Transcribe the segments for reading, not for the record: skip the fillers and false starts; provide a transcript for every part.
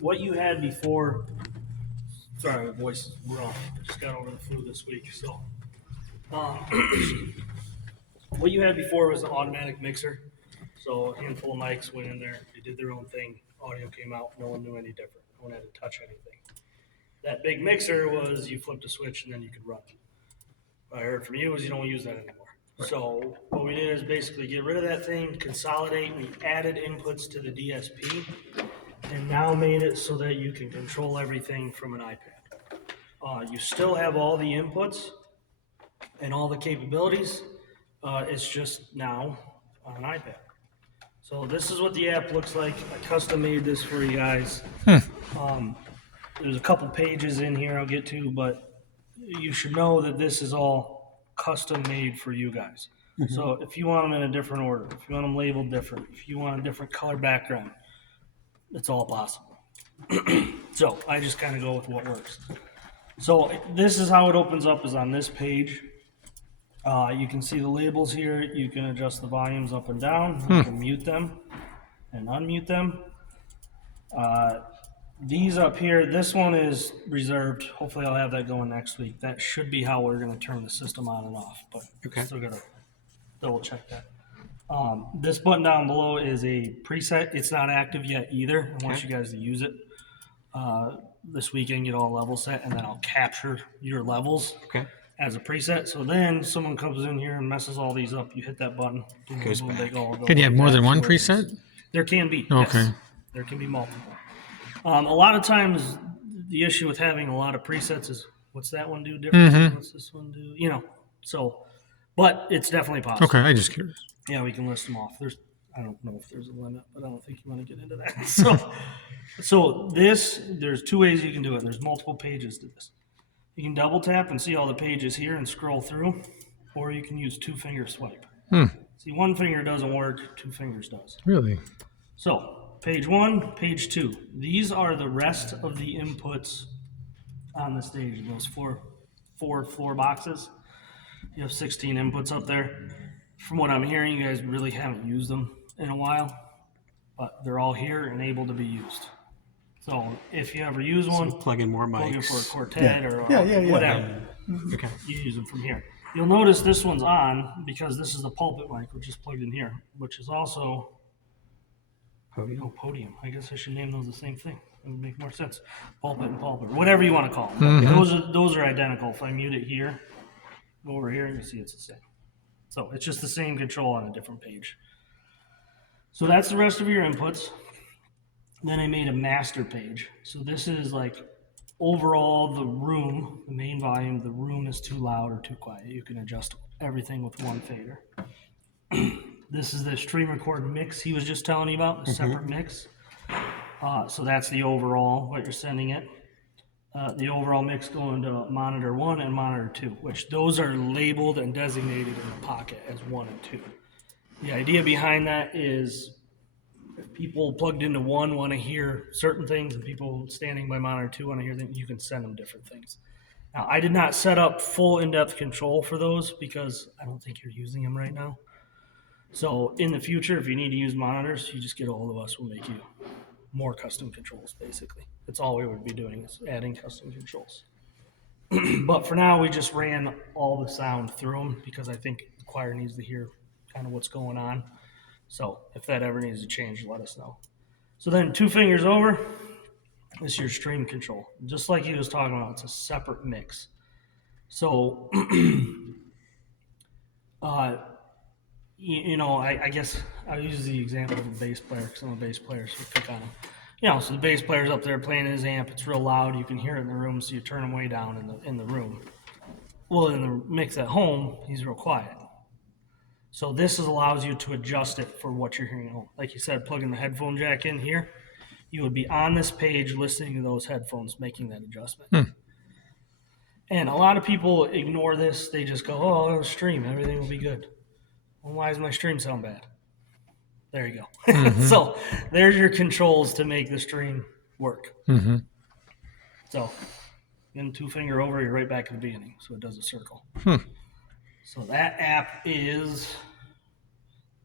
what you had before. Sorry, my voice is rough. I just got over the flu this week. So, um, what you had before was an automatic mixer. So a handful of mics went in there. They did their own thing. Audio came out. No one knew any different. No one had to touch anything. That big mixer was you flipped a switch and then you could run. What I heard from you is you don't use that anymore. Right. So what we did is basically get rid of that thing, consolidate. We added inputs to the DSP, and now made it so that you can control everything from an iPad. You still have all the inputs and all the capabilities. It's just now on an iPad. So this is what the app looks like. I custom made this for you guys. There's a couple pages in here I'll get to, but you should know that this is all custom made for you guys. So if you want them in a different order, if you want them labeled different, if you want a different color background, it's all possible. So I just kind of go with what works. So this is how it opens up, is on this page. You can see the labels here. You can adjust the volumes up and down. You can mute them and unmute them. These up here, this one is reserved. Hopefully I'll have that going next week. That should be how we're going to turn the system on and off, but Okay. still got to double check that. This button down below is a preset. It's not active yet either. I want Okay. you guys to use it this weekend, get all levels set, and then I'll capture your levels Okay. as a preset. So then someone comes in here and messes all these up. You hit that button. Boom, Goes boom, back. they go Can you have more back than to one where it is. preset? There can be. Okay. Yes. There can be multiple. A lot of times, the issue with having a lot of presets is what's that one do different? What's this one do? So, but it's definitely possible. Okay, I just curious. Yeah, we can list them off. I don't know if there's a limit, but I don't think you want to get into that. So there's two ways you can do it. There's multiple pages to this. You can double tap and see all the pages here and scroll through, or you can use two-finger swipe. See, one finger doesn't work, two fingers does. Really? So, page 1, page 2. These are the rest of the inputs on the stage. Those four floor boxes. You have 16 inputs up there. From what I'm hearing, you guys really haven't used them in a while, but they're all here and able to be used. So if you ever use one, Plug in more plug in for a mics. quartet or Yeah. whatever, Okay. you use them from here. You'll notice this one's on because this is the pulpit mic, which is plugged in here, which is also podium. I guess I should name those the same thing. It would make more sense. Pulpit and pulpit, whatever you want to call them. Those are identical. If I mute it here, go over here, and you see it's the same. So it's just the same control on a different page. So that's the rest of your inputs. Then I made a master page. So this is like overall the room, the main volume, the room is too loud or too quiet. You can adjust everything with one fader. This is the stream record mix he was just telling you about, the separate mix. So that's the overall, what you're sending it. The overall mix going to monitor 1 and monitor 2, which those are labeled and designated in the pocket as 1 and 2. The idea behind that is if people plugged into 1 want to hear certain things and people standing by monitor 2 want to hear things, you can send them different things. Now, I did not set up full in-depth control for those because I don't think you're using them right now. So in the future, if you need to use monitors, you just get a hold of us. We'll make you more custom controls, basically. That's all we would be doing is adding custom controls. But for now, we just ran all the sound through them because I think the choir needs to hear kind of what's going on. So if that ever needs to change, let us know. So then 2 fingers over is your stream control. Just like he was talking about, it's a separate mix. So, I guess I'll use the example of a bass player because I'm a bass player, so pick on him. So the bass player's up there playing his amp. It's real loud. You can hear it in the room, so you turn him way down in the room. Well, in the mix at home, he's real quiet. So this allows you to adjust it for what you're hearing at home. Like you said, plugging the headphone jack in here, you would be on this page listening to those headphones, making that adjustment. And a lot of people ignore this. They just go, oh, I'll stream. Everything will be good. Well, why does my stream sound bad? There you go. So there's your controls to make the stream work. So then 2 finger over, you're right back at the beginning. So it does a circle. So that app is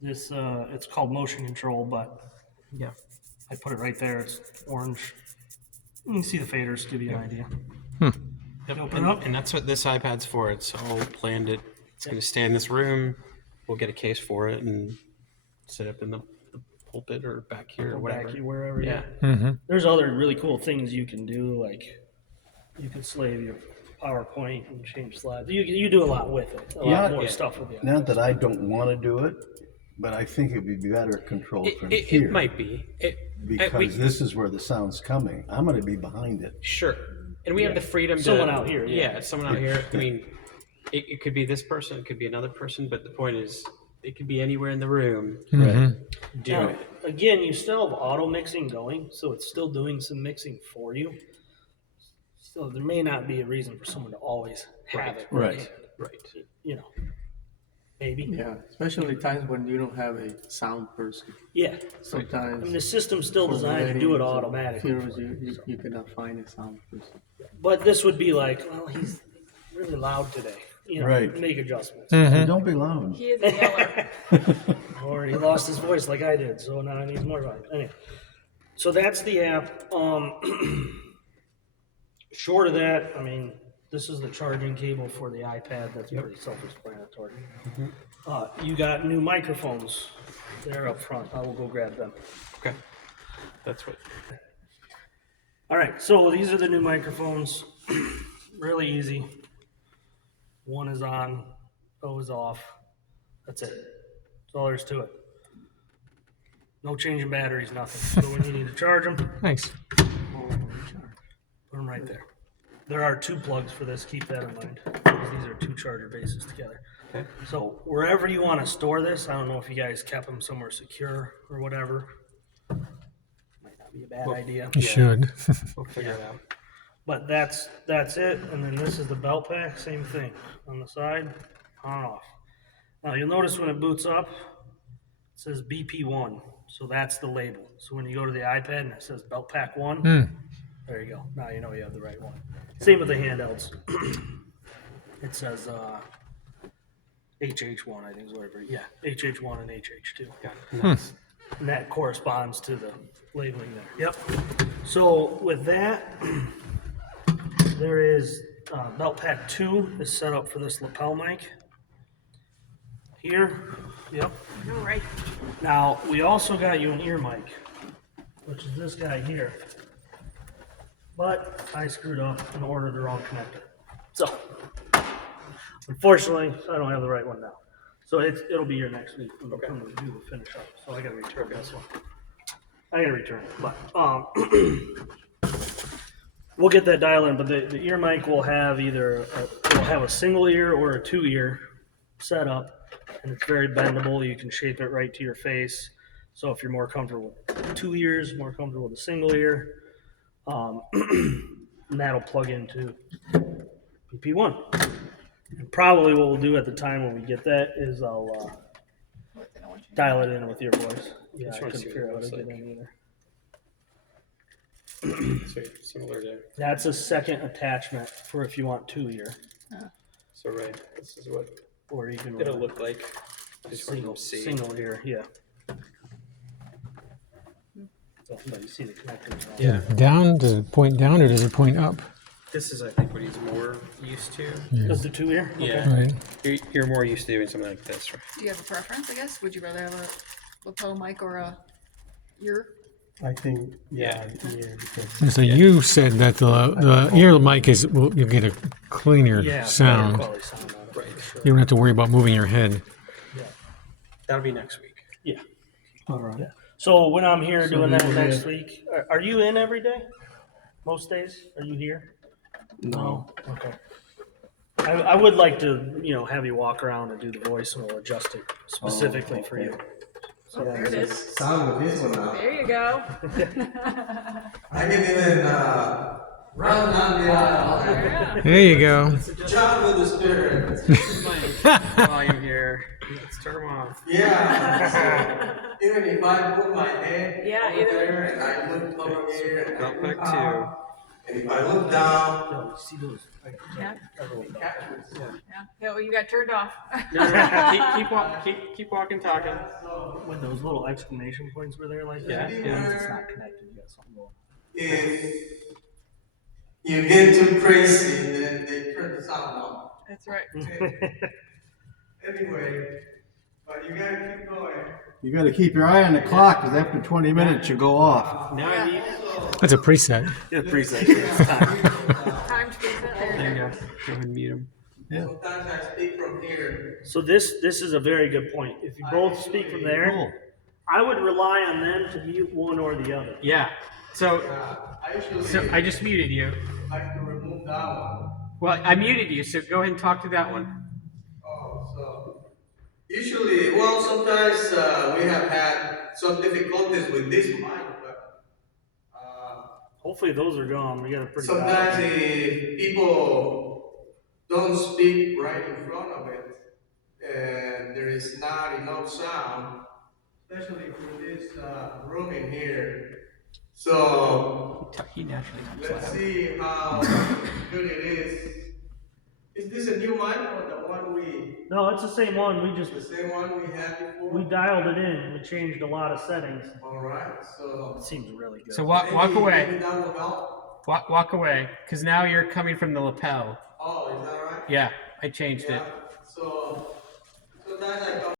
this, it's called Motion Control, but Yeah. I put it right there. It's orange. You can see the faders, give you an idea. Yep. Open up. And that's what this iPad's for. It's all planned. It's going to stay in this room. We'll get a case for it and sit up in the pulpit or back here or whatever. Back you wherever. Yeah. There's other really cool things you can do, like you can slave your PowerPoint and change slides. You do a lot with it. A lot more stuff with it. Not that I don't want to do it, but I think it'd be better controlled from here. It might be. Because this is where the sound's coming. I'm going to be behind it. Sure. And we have the freedom to... Someone out here, Yeah, someone out here. I mean, it could be this person, it could be another person, but the point is, it could be anywhere in the room. Right. Do Now, it. again, you still have auto mixing going, so it's still doing some mixing for you. So there may not be a reason for someone to always have it. Right. You know, maybe. Yeah, especially times when you don't have a sound person. Yeah. Sometimes And the system's still designed to do it automatically. You cannot find a sound person. But this would be like, well, he's really loud today. You know, Right. make adjustments. And don't be loud. He is a yeller. Or he lost his voice like I did, so now he needs more volume. Anyway, so that's the app. Short of that, I mean, this is the charging cable for the iPad. That's pretty self-explanatory. You got new microphones. They're up front. I will go grab them. Okay. That's what... All right, so these are the new microphones. Really easy. One is on, O is off. That's it. That's all there is to it. No changing batteries, nothing. So when you need to charge them, Nice. put them right there. There are two plugs for this. Keep that in mind, because these are two charger bases together. Okay. So wherever you want to store this, I don't know if you guys kept them somewhere secure or whatever. Might not be a bad idea. You should. We'll figure it out. But that's it. And then this is the belt pack, same thing. On the side, on off. Now you'll notice when it boots up, it says BP1. So that's the label. So when you go to the iPad and it says belt pack 1, there you go. Now you know you have the right one. Same with the handhelds. It says HH1, I think is whatever. Yeah, HH1 and HH2. Yeah. Nice. And that corresponds to the labeling there. Yep. So with that, there is belt pack 2 is set up for this lapel mic. Here, yep. All right. Now, we also got you an ear mic, which is this guy here. But I screwed up and ordered the wrong connector. So, unfortunately, I don't have the right one now. So it'll be here next week when we come to do the finish up. So I gotta return this one. I gotta return it, but we'll get that dial in. But the ear mic will have it'll have a single ear or a 2-ear setup, and it's very bendable. You can shape it right to your face. So if you're more comfortable with 2 ears, more comfortable with a single ear, and that'll plug into BP1. And probably what we'll do at the time when we get that is I'll dial it in with your voice. Yeah, I couldn't figure out how to get in either. So similar to... That's a second attachment for if you want 2-ear, So right, this is what or you can it'll run look like. Just single ear. Yeah. So, but you see the connectors. Yeah. Down? Does it point down or does it point up? This is, I think, what he's more used to. Does the 2-ear? Yeah. Right. You're more used to doing something like this, right? Do you have a preference, I guess? Would you rather have a lapel mic or a ear? I think, Yeah. because So you said that the ear mic you'll get a cleaner Yeah. better sound. quality sound out of it, Right. for sure. You don't have to worry about moving your head. That'll be next week. Yeah. all right. So when I'm here doing that then next week, are you in every day? Most days? Are you here? No. Okay. I would like to, have you walk around and do the voice, and we'll adjust it specifically for you. Oh, there it is. Sound with this one now. There you go. I can even run down the aisle. Yeah. There you go. Jump with the spirit. Volume here. Let's turn them off. Yeah. So even if I put my head Yeah, over either way. there and I look over here and I Belt look pack 2. up, And if I look down, No, you see those? Yeah. cactus. Yeah, well, you got turned off. Keep walking, talking. When those little exclamation points were there like that, Yeah, it yeah. means it's not connected. You got something going. If you get too crazy, then they turn the sound off. That's right. Anyway, but you gotta keep going. You gotta keep your eye on the clock, because after 20 minutes, you go off. Now I need. That's a preset. Yeah, preset. Time to reset There there. you go. Go ahead and mute him. Sometimes I speak from here. So this is a very good point. If you both speak from there, I would rely on them to mute one or the other. Yeah. So I usually I just muted you. like to remove that one. Well, I muted you, so go ahead and talk to that one. Oh, so usually, well, sometimes we have had some difficulties with this mic, but Hopefully those are gone. We got a pretty sometimes bad. if people don't speak right in front of it, and there is not enough sound, especially for this room in here. So He naturally talks let's loud. see how good it is. Is this a new mic or the one we, No, it's the same one. We just the same one we had before? we dialed it in. We changed a lot of settings. All right, so It seems really good. So walk maybe away. that will help. Walk away, because now you're coming from the lapel. Oh, is that right? Yeah, I changed Yeah. it. So